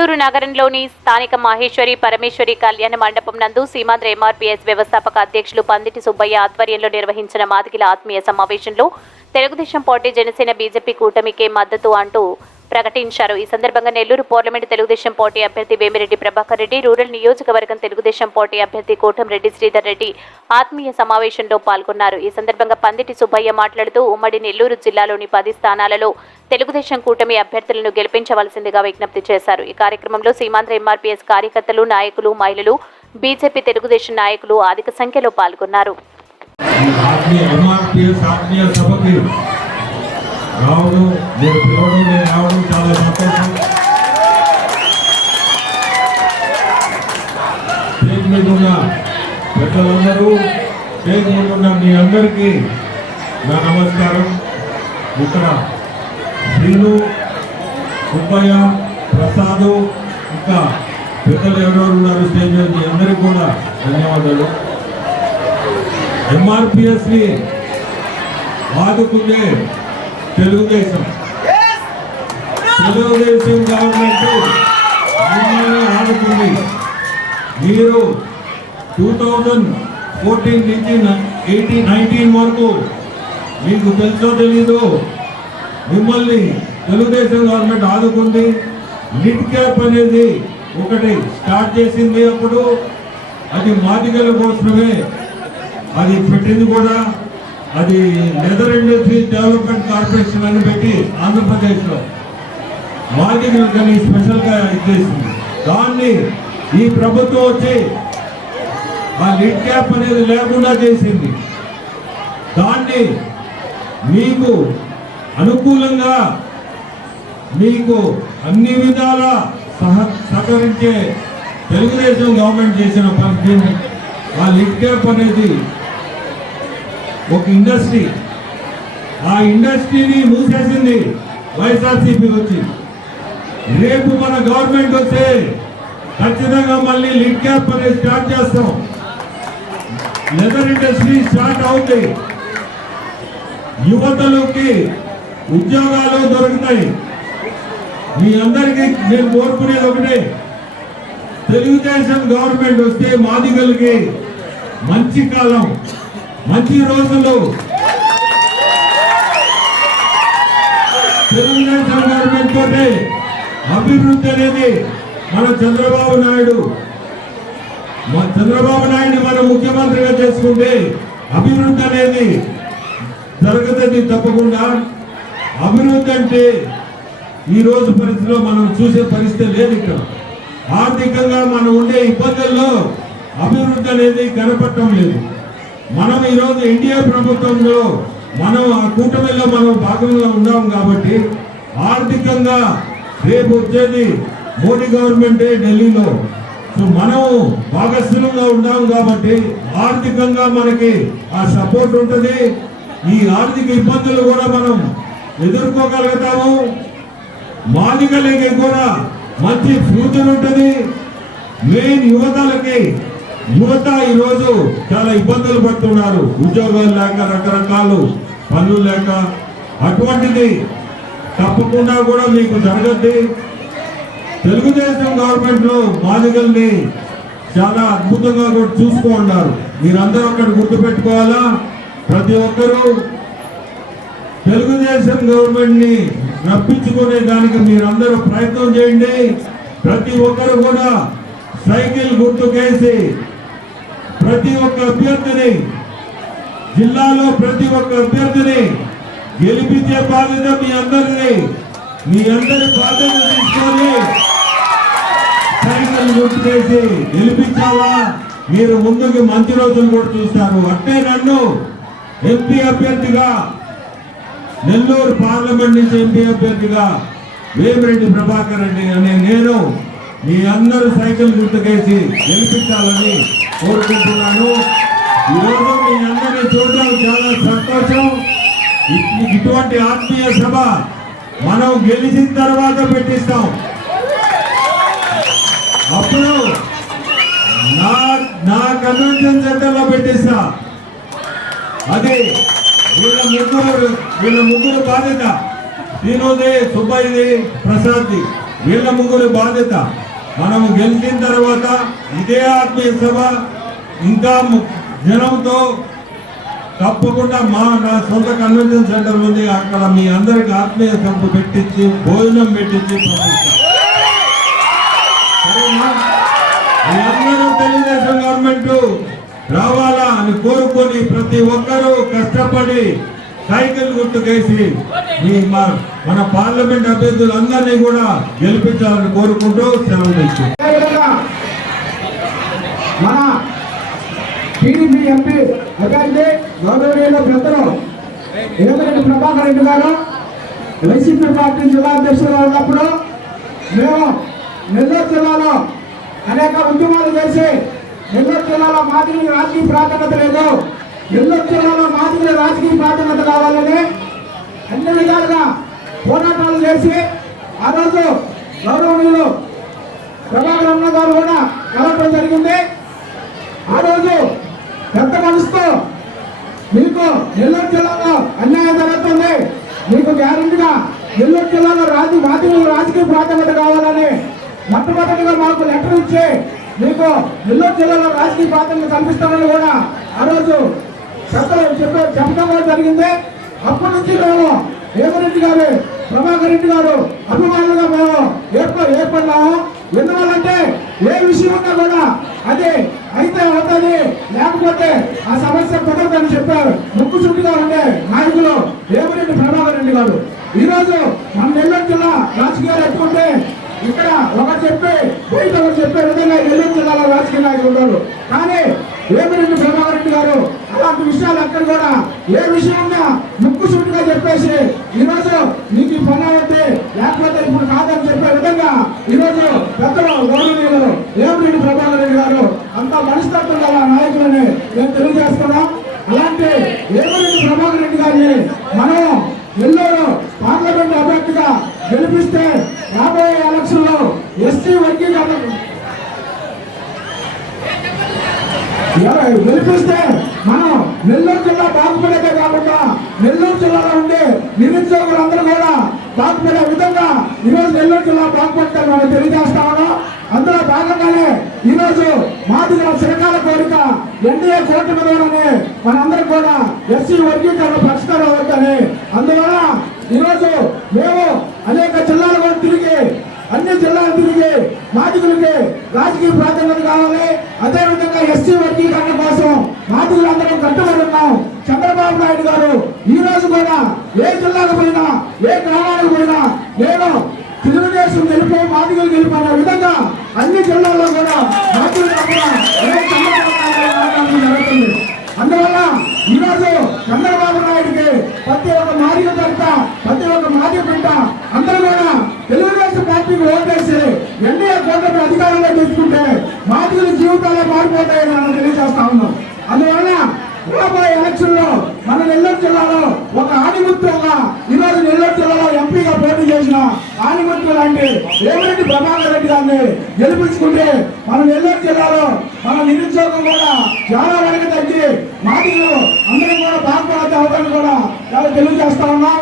నెల్లూరు నగరంలోని స్థానిక మహేశ్వరి పరమేశ్వరి కళ్యాణ మండపం నందు సీమాంధ్ర ఎంఆర్పీఎస్ వ్యవస్థాపక అధ్యక్షులు పందిటి సుబ్బయ్య ఆధ్వర్యంలో నిర్వహించిన మాదిగల ఆత్మీయ సమావేశంలో తెలుగుదేశం పార్టీ జనసేన బీజేపీ కూటమికే మద్దతు అంటూ ప్రకటించారు. ఈ సందర్భంగా నెల్లూరు పార్లమెంటు తెలుగుదేశం పార్టీ అభ్యర్థి వేమిరెడ్డి ప్రభాకర్ రెడ్డి, రూరల్ నియోజకవర్గం తెలుగుదేశం పార్టీ అభ్యర్థి కోటంరెడ్డి శ్రీధర్ రెడ్డి ఆత్మీయ సమావేశంలో పాల్గొన్నారు. ఈ సందర్భంగా పందిటి సుబ్బయ్య మాట్లాడుతూ ఉమ్మడి నెల్లూరు జిల్లాలోని 10 స్థానాలలో తెలుగుదేశం కూటమి అభ్యర్థులను గెలిపించవలసిందిగా విజ్ఞప్తి చేశారు. ఈ కార్యక్రమంలో సీమాంధ్ర ఎంఆర్పీఎస్ కార్యకర్తలు, నాయకులు, మహిళలు, బీజేపీ తెలుగుదేశం నాయకులు అధిక సంఖ్యలో పాల్గొన్నారు. రావడం మీరు పిలవడం నేను రావడం చాలా సంతోషం. స్టేజ్ మీద ఉన్న పెద్దలందరూ, స్టేజ్ మీద ఉన్న మీ అందరికీ నా నమస్కారం. ఇక్కడ శ్రీను, సుబ్బయ్య, ప్రసాదు, ఇంకా పెద్దలు ఎవరెవరు ఉన్నారు స్టేజ్ మీద, మీ అందరికీ కూడా ధన్యవాదాలు. ఎంఆర్పిఎస్ని ఆదుకునే తెలుగుదేశం గవర్నమెంట్ మిమ్మల్ని ఆడుతుంది. మీరు 2014 నుంచి 19 వరకు మీకు తెలుసో తెలీదు, మిమ్మల్ని తెలుగుదేశం గవర్నమెంట్ ఆదుకుంది. లిడ్ క్యాప్ అనేది ఒకటి స్టార్ట్ చేసింది. అప్పుడు అది మాదిగల కోసమే అది పెట్టింది కూడా. అది లెదర్ ఇండస్ట్రీ డెవలప్మెంట్ కార్పొరేషన్ అని పెట్టి ఆంధ్రప్రదేశ్లో మాదిగలని స్పెషల్గా ఇచ్చేసింది. దాన్ని ఈ ప్రభుత్వం వచ్చి ఆ లిడ్ క్యాప్ అనేది లేకుండా చేసింది. దాన్ని మీకు అనుకూలంగా మీకు అన్ని విధాల సహకరించే తెలుగుదేశం గవర్నమెంట్ చేసిన పరిస్థితి. ఆ లిడ్ క్యాప్ అనేది ఒక ఇండస్ట్రీ, ఆ ఇండస్ట్రీని మూసేసింది వైఎస్ఆర్సీపీ వచ్చి. రేపు మన గవర్నమెంట్ వస్తే ఖచ్చితంగా మళ్ళీ లిడ్ క్యాప్ అనేది స్టార్ట్ చేస్తాం. లెదర్ ఇండస్ట్రీ స్టార్ట్ అవుతాయి, యువతలకి ఉద్యోగాలు దొరుకుతాయి. మీ అందరికీ నేను కోరుకునేది ఒకటే, తెలుగుదేశం గవర్నమెంట్ వస్తే మాదిగలకి మంచి కాలం, మంచి రోజులు. తెలుగుదేశం గవర్నమెంట్ తోటే అభివృద్ధి అనేది మన చంద్రబాబు నాయుడిని మనం ముఖ్యమంత్రిగా చేసుకుంటే అభివృద్ధి అనేది జరుగుతుంది తప్పకుండా. అభివృద్ధి అంటే ఈ రోజు పరిస్థితిలో మనం చూసే పరిస్థితి లేదు. ఇక్కడ ఆర్థికంగా మనం ఉండే ఇబ్బందుల్లో అభివృద్ధి అనేది కనపడటం లేదు. మనం ఈరోజు ఎన్డీఏ ప్రభుత్వంలో మనం ఆ కూటమిలో మనం భాగంగా ఉన్నాం కాబట్టి ఆర్థికంగా రేపు వచ్చేది మోడీ గవర్నమెంటే ఢిల్లీలో. సో మనం భాగస్వామ్యంగా ఉన్నాం కాబట్టి ఆర్థికంగా మనకి ఆ సపోర్ట్ ఉంటుంది. ఈ ఆర్థిక ఇబ్బందులు కూడా మనం ఎదుర్కోగలుగుతాము. మాదిగలకి కూడా మంచి ఫ్యూచర్ ఉంటుంది. మెయిన్ యువత ఈరోజు చాలా ఇబ్బందులు పడుతున్నారు, ఉద్యోగాలు లేక, రకరకాల పనులు లేక. అటువంటిది తప్పకుండా కూడా మీకు జరగద్ది. తెలుగుదేశం గవర్నమెంట్ లో మాదిగల్ని చాలా అద్భుతంగా కూడా చూసుకున్నారు. మీరందరూ అక్కడ గుర్తుపెట్టుకోవాలా. ప్రతి ఒక్కరూ తెలుగుదేశం గవర్నమెంట్ ని రప్పించుకునే దానికి మీరందరూ ప్రయత్నం చేయండి. ప్రతి ఒక్కరు కూడా సైకిల్ గుర్తుకేసి ప్రతి ఒక్క అభ్యర్థిని, జిల్లాలో ప్రతి ఒక్క అభ్యర్థిని గెలిపించే బాధ్యత మీ అందరి బాధ్యత తీసుకొని సైకిల్ గుర్తుకేసి గెలిపించాలా. మీరు ముందుకు మంచి రోజులు కూడా చూస్తారు. అంటే నన్ను ఎంపీ అభ్యర్థిగా, నెల్లూరు పార్లమెంట్ నుంచి ఎంపీ అభ్యర్థిగా వేమిరెడ్డి ప్రభాకర్ రెడ్డి అనే నేను మీ అందరూ సైకిల్ గుర్తుకేసి గెలిపించాలని కోరుకుంటున్నాను. ఈరోజు మీ అందరినీ చూడడం చాలా సంతోషం. ఇటువంటి ఆత్మీయ సభ మనం గెలిచిన తర్వాత పెట్టిస్తాం. అప్పుడు నా కన్వెన్షన్ సెంటర్లో పెట్టిస్తా. అది వీళ్ళ ముగ్గురు బాధ్యత. శ్రీనుది, సుబ్బయ్యది, ప్రసాద్ది. వీళ్ళ ముగ్గురు బాధ్యత. మనము గెలిచిన తర్వాత ఇదే ఆత్మీయ సభ ఇంకా జనంతో తప్పకుండా నా సొంత కన్వెన్షన్ సెంటర్ ఉంది, అక్కడ మీ అందరికి ఆత్మీయ సభ పెట్టించి భోజనం పెట్టించి పంపిస్తాం. సరేనా? మీరందరూ తెలుగుదేశం గవర్నమెంట్ రావాలా అని కోరుకొని ప్రతి ఒక్కరూ కష్టపడి సైకిల్ గుర్తుకేసి మన పార్లమెంట్ అభ్యర్థులందరినీ కూడా గెలిపించాలని కోరుకుంటూ సెలవు తీసుకుంటాం. మన టీడీపీ ఎంపీ అభ్యర్థి గౌరవనీయులు పెద్దలు ఏమిరెడ్డి ప్రభాకర్ రెడ్డి గారు వైసీపీ పార్టీ జిల్లా అధ్యక్షులుగా ఉన్నప్పుడు మేము నెల్లూరు జిల్లాలో అనేక ఉద్యమాలు చేసి నెల్లూరు జిల్లాలో మాదిరి రాజకీయ ప్రాధాన్యత లేదు, నెల్లూరు జిల్లాలో మాదిరి రాజకీయ ప్రాధాన్యత కావాలని అన్ని విధాలుగా పోరాటాలు చేసి ఆ రోజు గౌరవనీయులు ప్రభాకర్ అన్న గారు కూడా కలవడం జరిగింది. ఆ రోజు పెద్ద మనసుతో మీకు నెల్లూరు జిల్లాలో అన్యాయం జరుగుతుంది, మీకు గ్యారెంటీగా నెల్లూరు జిల్లాలో రాజకీయ ప్రాధాన్యత కావాలని మొట్టమొదటిగా మాకు లెటర్ ఇచ్చి మీకు నెల్లూరు జిల్లాలో రాజకీయ ప్రాధాన్యత కల్పిస్తామని కూడా ఆ రోజు చెప్పడం కూడా జరిగింది. అప్పటి నుంచి మేము ఏమిరెడ్డి గారు ప్రభాకర్ రెడ్డి గారు అభిమానులుగా మేము ఏర్పడినాము. ఎందువల్లంటే ఏ విషయం ఉన్నా కూడా అది అయితే అవుతుంది, లేకపోతే ఆ సమస్య కుదరదని చెప్పారు ముక్కు చుట్టుగా ఉండే నాయకులు ఏమిరెడ్డి ప్రభాకర్ రెడ్డి గారు. ఈరోజు మన నెల్లూరు జిల్లా రాజకీయాలు ఎత్తుకుంటే ఇక్కడ ఒకరు చెప్పి బయట ఒకరు చెప్పే విధంగా నెల్లూరు జిల్లాలో రాజకీయ నాయకులు ఉన్నారు. కానీ ఏమిరెడ్డి ప్రభాకర్ రెడ్డి గారు అలాంటి విషయాలు అక్కడ కూడా ఏ విషయంగా ముక్కు సూటిగా చెప్పేసి ఈరోజు నీకు ఈ పని అయితే లేకపోతే ఇప్పుడు కాదని చెప్పే విధంగా ఈరోజు పెద్దలు గౌరవనీయులు ఏమిరెడ్డి ప్రభాకర్ రెడ్డి గారు అంత మనస్తత్వం గల నాయకులని మేము తెలియజేస్తున్నాం. అలాంటి ఏమిరెడ్డి ప్రభాకర్ రెడ్డి గారిని మనం నెల్లూరు పార్లమెంట్ అభ్యర్థిగా గెలిపిస్తే రాబోయే ఎలక్షన్ లో ఎస్సీ వర్గీకరణ గెలిపిస్తే మనం నెల్లూరు జిల్లా బాగుపడేదే కాకుండా నెల్లూరు జిల్లాలో ఉండే నిరుద్యోగులందరూ కూడా బాగుపడే విధంగా ఈరోజు నెల్లూరు జిల్లా బాగుపడతారు మనం తెలియజేస్తా ఉన్నాం. అందులో భాగంగానే ఈరోజు మాదిగల చిరకాల కోరిక ఎన్డీఏ కూటమి ద్వారానే మనందరం కూడా ఎస్సీ వర్గీకరణ పరిష్కారం అవుతుందని అందువల్ల ఈరోజు మేము అనేక జిల్లాలు కూడా తిరిగి అన్ని జిల్లాలు తిరిగి మాదిగులకి రాజకీయ ప్రాధాన్యత కావాలి, అదేవిధంగా ఎస్సీ వర్గీకరణ కోసం మాదిగులందరం కట్టుబడి ఉన్నాం. చంద్రబాబు నాయుడు గారు ఈ రోజు కూడా ఏ జిల్లాకు పోయినా ఏ గ్రామానికి పోయినా నేను తెలుగుదేశం గెలిపే మాదిగులు గెలిపే విధంగా అన్ని జిల్లాల్లో కూడా మాదిగులు జరుగుతుంది. అందువల్ల ఈరోజు చంద్రబాబు నాయుడికి ప్రతి ఒక్క మాదిగ భర్త ప్రతి ఒక్క మాదిగ బిడ్డ అందరూ కూడా తెలుగుదేశం పార్టీకి ఓటేసి ఎన్డీఏ కూటమి అధికారంలో తీసుకుంటే మాదిగుల జీవితాలే మారిపోతాయని మనం తెలియజేస్తా ఉన్నాం. అందువల్ల రాబోయే ఎలక్షన్ లో మన నెల్లూరు జిల్లాలో ఒక ఆణిముత్యంగా ఈరోజు నెల్లూరు జిల్లాలో ఎంపీగా పోటీ చేసిన ఆణిముత్యం లాంటి ఏమిరెడ్డి ప్రభాకర్ రెడ్డి గారిని గెలిపించుకుంటే మన నెల్లూరు జిల్లాలో మన నిరుద్యోగం కూడా చాలా వరకు తగ్గి మాదిగలు అందరం కూడా బాగుపడే అవకాశం కూడా తెలియజేస్తా ఉన్నాం.